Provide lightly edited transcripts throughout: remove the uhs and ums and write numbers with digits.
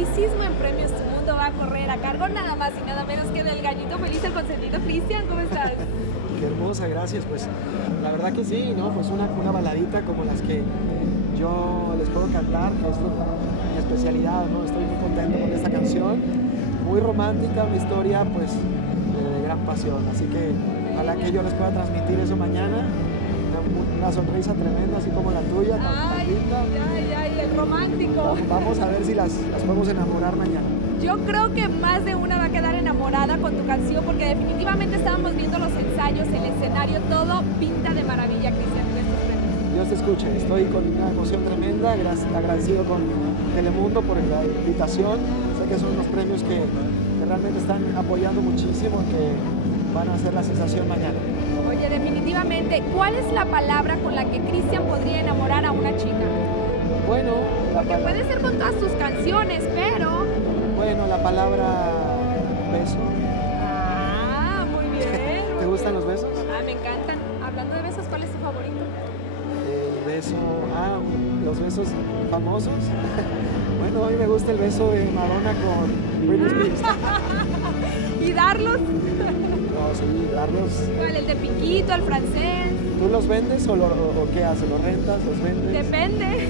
romanticismo en Premios Tu Mundo va a correr a cargo nada más y nada menos que del gallito feliz, el consentido. Cristian, ¿cómo estás? Qué hermosa, gracias. Pues la verdad que sí, ¿no? Pues una baladita como las que yo les puedo cantar, que es mi especialidad, ¿no? Estoy muy contento con esta canción, muy romántica, una historia pues de gran pasión. Así que ojalá que yo les pueda transmitir eso mañana. Una sonrisa tremenda, así como la tuya, tan linda. Ay, el romántico. Vamos a ver si las podemos enamorar mañana. Yo creo que más de una va a quedar enamorada con tu canción porque definitivamente estábamos viendo los ensayos, el escenario, todo pinta de maravilla, Cristian. Dios te escuche, estoy con una emoción tremenda, agradecido con Telemundo por la invitación. Sé que son unos premios que realmente están apoyando muchísimo, que van a hacer la sensación mañana. Oye, definitivamente, ¿cuál es la palabra con la que Cristian podría enamorar a una chica? Bueno, porque puede ser con todas tus canciones, pero... Bueno, la palabra beso. Ah, muy bien. ¿Te gustan los besos? Ah, me encantan. Hablando de besos, ¿cuál es tu favorito? El beso, los besos famosos. Bueno, a mí me gusta el beso de Madonna con Britney Spears. ¿Y darlos? No, sí, darlos. ¿Cuál? ¿El de piquito, el francés? ¿Tú los vendes o qué haces? ¿Los rentas? ¿Los vendes? Depende.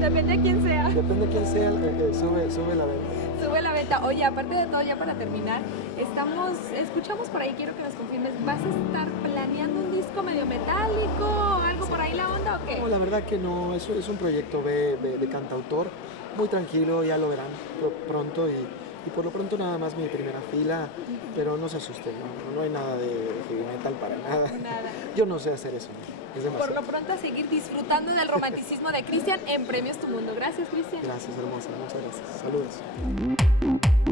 Depende de quién sea. Depende de quién sea el que sube la venta. Sube la venta. Oye, aparte de todo, ya para terminar, escuchamos por ahí, quiero que nos confirmes, ¿vas a estar planeando un disco medio metálico? ¿Algo por ahí la onda o qué? No, la verdad que no, eso es un proyecto de cantautor, muy tranquilo, ya lo verán pronto y por lo pronto nada más mi primera fila, pero no se asusten, no hay nada de heavy metal para nada. Yo no sé hacer eso, es demasiado. Por lo pronto a seguir disfrutando del romanticismo de Cristian en Premios Tu Mundo. Gracias, Cristian. Gracias, hermosa, muchas gracias. Saludos.